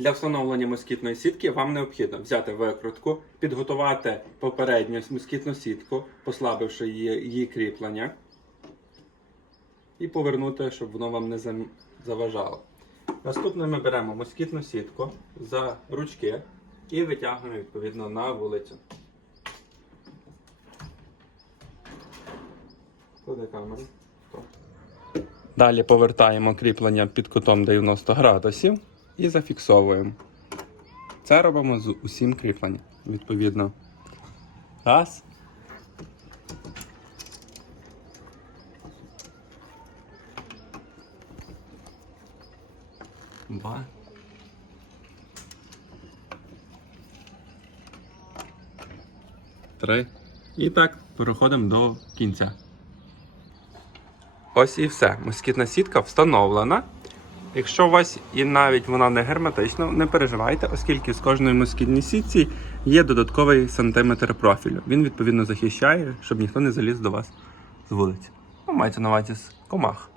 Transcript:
Для встановлення москітної сітки вам необхідно взяти викрутку, підготувати попередню москітну сітку, послабивши її, її кріплення, і повернути, щоб воно вам не заважало. Наступне ми беремо москітну сітку за ручки і витягуємо відповідно на вулицю. Куди камеру? Далі повертаємо кріплення під кутом 90 градусів і зафіксовуємо. Це робимо з усім кріпленням. Відповідно. Раз. Два. Три. І так переходимо до кінця. Ось і все. Москітна сітка встановлена. Якщо у вас і навіть вона не герметична, не переживайте, оскільки з кожної москітній сітці є додатковий сантиметр профілю. Він відповідно захищає, щоб ніхто не заліз до вас з вулиці. Ну, мається на увазі з комах.